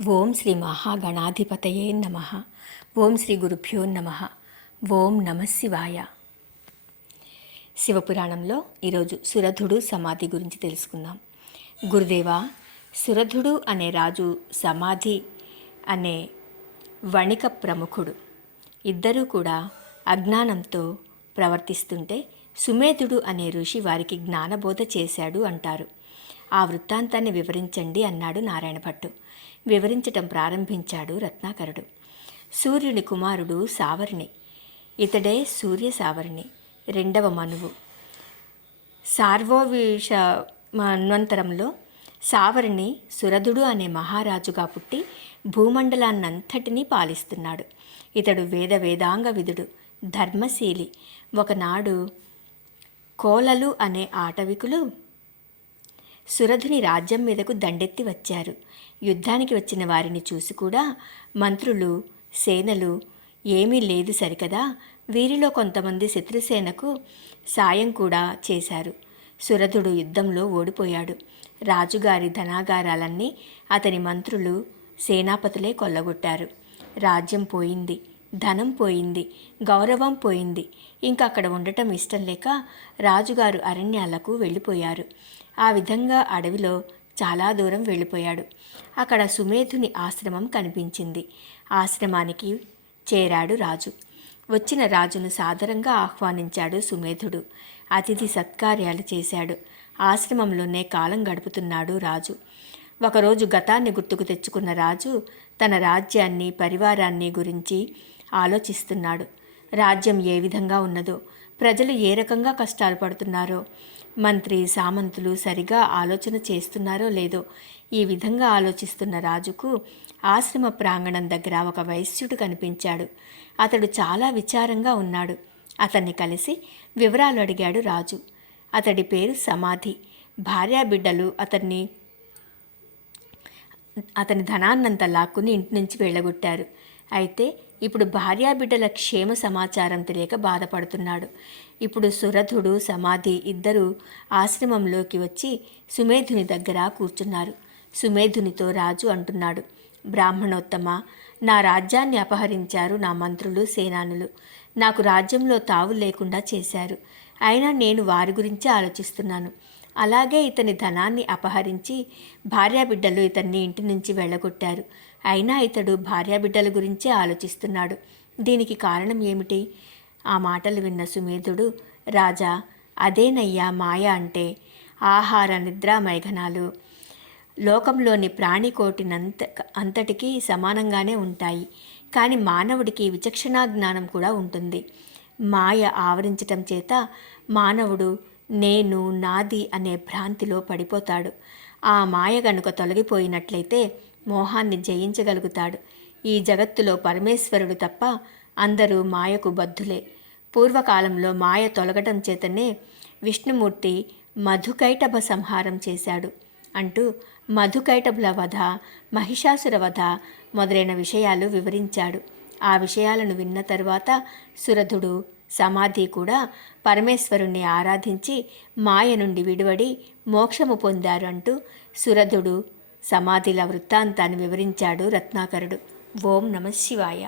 ఓం శ్రీ మహాగణాధిపతయే నమః. ఓం శ్రీ గురుభ్యో నమః. ఓం నమః శివాయ. శివపురాణంలో ఈరోజు సురధుడు సమాధి గురించి తెలుసుకుందాం. గురుదేవా, సురధుడు అనే రాజు సమాధి అనే వణిక ప్రముఖుడు. ఇద్దరూ కూడా అజ్ఞానంతో ప్రవర్తిస్తుంటే సుమేధుడు అనే ఋషి వారికి జ్ఞానబోధ చేశాడు అంటారు. ఆ వృత్తాంతాన్ని వివరించండి అన్నాడు నారాయణ భట్టు. వివరించటం ప్రారంభించాడు రత్నాకరుడు. సూర్యుని కుమారుడు సావర్ణి. ఇతడే సూర్య సావర్ణి, రెండవ మనువు. సార్వోవిష మన్వంతరంలో సావర్ణి సురధుడు అనే మహారాజుగా పుట్టి భూమండలాన్నంతటినీ పాలిస్తున్నాడు. ఇతడు వేదాంగ విదుడు, ధర్మశీలి. ఒకనాడు కోలలు అనే ఆటవికులు సురధుని రాజ్యం మీదకు దండెత్తి వచ్చారు. యుద్ధానికి వచ్చిన వారిని చూసి కూడా మంత్రులు, సేనలు ఏమీ లేదు సరికదా, వీరిలో కొంతమంది శత్రుసేనకు సాయం కూడా చేశారు. సురధుడు యుద్ధంలో ఓడిపోయాడు. రాజుగారి ధనాగారాలన్నీ అతని మంత్రులు, సేనాపతులే కొల్లగొట్టారు. రాజ్యం పోయింది, ధనం పోయింది, గౌరవం పోయింది. ఇంకా అక్కడ ఉండటం ఇష్టం లేక రాజుగారు అరణ్యాలకు వెళ్ళిపోయారు. ఆ విధంగా అడవిలో చాలా దూరం వెళ్ళిపోయాడు. అక్కడ సుమేధుని ఆశ్రమం కనిపించింది. ఆశ్రమానికి చేరాడు రాజు. వచ్చిన రాజును సాదరంగా ఆహ్వానించాడు సుమేధుడు. అతిథి సత్కార్యాలు చేశాడు. ఆశ్రమంలోనే కాలం గడుపుతున్నాడు రాజు. ఒకరోజు గతాన్ని గుర్తుకు తెచ్చుకున్న రాజు తన రాజ్యాన్ని, పరివారాన్ని గురించి ఆలోచిస్తున్నాడు. రాజ్యం ఏ విధంగా ఉన్నదో, ప్రజలు ఏ రకంగా కష్టాలు పడుతున్నారో, మంత్రి సామంతులు సరిగా ఆలోచన చేస్తున్నారో లేదో, ఈ విధంగా ఆలోచిస్తున్న రాజుకు ఆశ్రమ ప్రాంగణం దగ్గర ఒక వైశ్యుడు కనిపించాడు. అతడు చాలా విచారంగా ఉన్నాడు. అతన్ని కలిసి వివరాలు అడిగాడు రాజు. అతడి పేరు సమాధి. భార్యాబిడ్డలు అతని ధనాన్నంతా లాక్కుని ఇంటి నుంచి వెళ్ళగొట్టారు. అయితే ఇప్పుడు భార్యాబిడ్డల క్షేమ సమాచారం తెలియక బాధపడుతున్నాడు. ఇప్పుడు సురధుడు, సమాధి ఇద్దరూ ఆశ్రమంలోకి వచ్చి సుమేధుని దగ్గర కూర్చున్నారు. సుమేధునితో రాజు అంటున్నాడు, బ్రాహ్మణోత్తమ, నా రాజ్యాన్ని అపహరించారు నా మంత్రులు, సేనానులు. నాకు రాజ్యంలో తావు లేకుండా చేశారు. అయినా నేను వారి గురించి ఆలోచిస్తున్నాను. అలాగే ఇతని ధనాన్ని అపహరించి భార్యాబిడ్డలు ఇతన్ని ఇంటి నుంచి వెళ్ళగొట్టారు. అయినా ఇతడు భార్యాబిడ్డల గురించే ఆలోచిస్తున్నాడు. దీనికి కారణం ఏమిటి? ఆ మాటలు విన్న సుమేధుడు, రాజా, అదేనయ్యా మాయ అంటే. ఆహార నిద్ర మైఘనాలు లోకంలోని అంతటికీ సమానంగానే ఉంటాయి. కానీ మానవుడికి విచక్షణా జ్ఞానం కూడా ఉంటుంది. మాయ ఆవరించటం చేత మానవుడు నేను, నాది అనే భ్రాంతిలో పడిపోతాడు. ఆ మాయ గనుక తొలగిపోయినట్లయితే మోహాన్ని జయించగలుగుతాడు. ఈ జగత్తులో పరమేశ్వరుడు తప్ప అందరూ మాయకు బద్ధులే. పూర్వకాలంలో మాయ తొలగటం చేతనే విష్ణుమూర్తి మధుకైటభ సంహారం చేశాడు అంటూ మధుకైటభుల వధ, మహిషాసుర వధ మొదలైన విషయాలు వివరించాడు. ఆ విషయాలను విన్న తరువాత సురధుడు, సమాధి కూడా పరమేశ్వరుణ్ణి ఆరాధించి మాయ నుండి విడివడి మోక్షము పొందారు అంటూ సురధుడు, సమాధిల వృత్తాంతాన్ని వివరించాడు రత్నాకరుడు. ఓం నమః శివాయ.